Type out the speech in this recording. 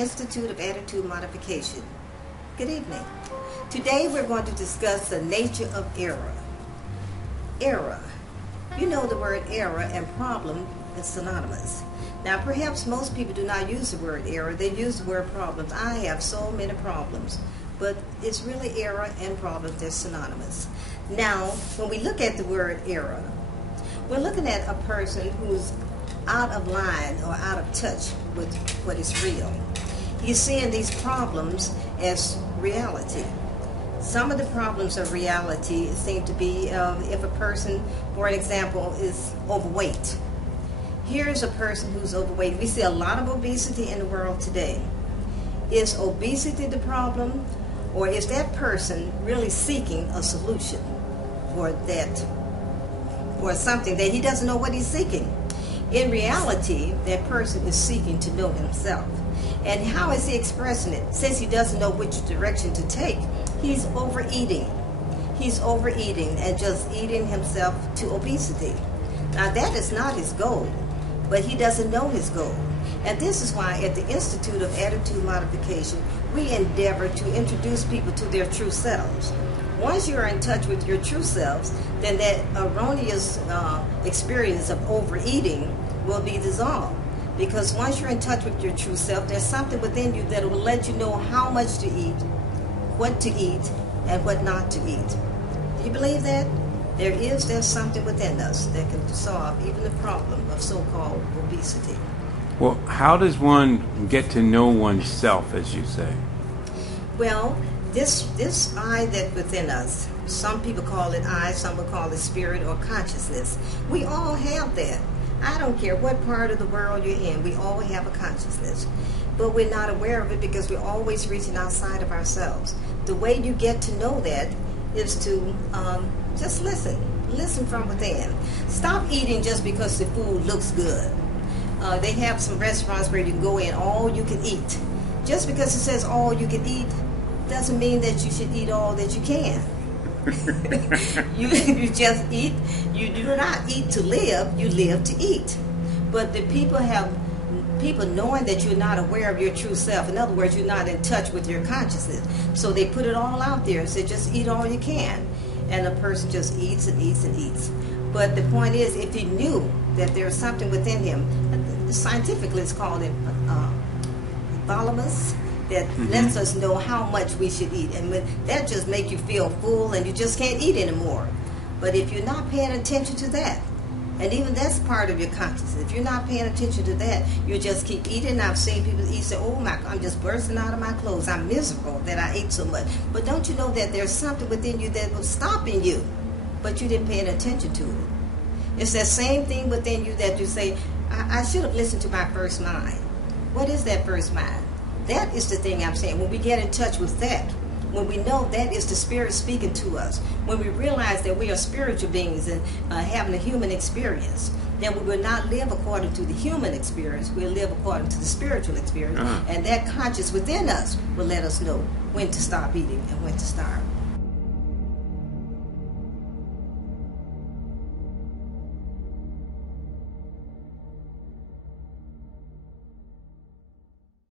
Institute of Attitude Modification. Good evening. Today we're going to discuss the nature of error. Error. You know the word error and problem is synonymous. Now perhaps most people do not use the word error, they use the word problems. I have so many problems, but it's really error and problems, they're synonymous. Now when we look at the word error, we're looking at a person who's out of line or out of touch with what is real. He's seeing these problems as reality. Some of the problems of reality seem to be if a person, for an example, is overweight. Here's a person who's overweight. We see a lot of obesity in the world today. Is obesity the problem, or is that person really seeking a solution for that, or something that he doesn't know what he's seeking? In reality, that person is seeking to know himself. And how is he expressing it? Since he doesn't know which direction to take, he's overeating. He's overeating and just eating himself to obesity. Now that is not his goal, but he doesn't know his goal. And this is why at the Institute of Attitude Modification, we endeavor to introduce people to their true selves. Once you're in touch with your true selves, then that erroneous experience of overeating will be dissolved. Because once you're in touch with your true self, there's something within you that will let you know how much to eat, what to eat, and what not to eat. Do you believe that? There's something within us that can solve even the problem of so-called obesity. Well, how does one get to know oneself, as you say? Well, this I that within us, some people call it I, some will call it spirit or consciousness. We all have that. I don't care what part of the world you're in, we all have a consciousness. But we're not aware of it because we're always reaching outside of ourselves. The way you get to know that is to just listen. Listen from within. Stop eating just because the food looks good. They have some restaurants where you can go in, all you can eat. Just because it says all you can eat doesn't mean that you should eat all that you can. you just eat. You do not eat to live, you live to eat. But the people knowing that you're not aware of your true self. In other words, you're not in touch with your consciousness. So they put it all out there and say just eat all you can. And the person just eats and eats and eats. But the point is, if he knew that there's something within him, scientifically it's called thalamus, that lets us know how much we should eat. And that just makes you feel full and you just can't eat anymore. But if you're not paying attention to that, and even that's part of your consciousness, if you're not paying attention to that, you just keep eating. I've seen people eat, say, oh my, I'm just bursting out of my clothes. I'm miserable that I ate so much. But don't you know that there's something within you that was stopping you, but you didn't pay attention to it? It's that same thing within you that you say, I should have listened to my first mind. What is that first mind? That is the thing I'm saying. When we get in touch with that, when we know that is the Spirit speaking to us, when we realize that we are spiritual beings and having a human experience, then we will not live according to the human experience. We'll live according to the spiritual experience. And that conscious within us will let us know when to stop eating and when to start.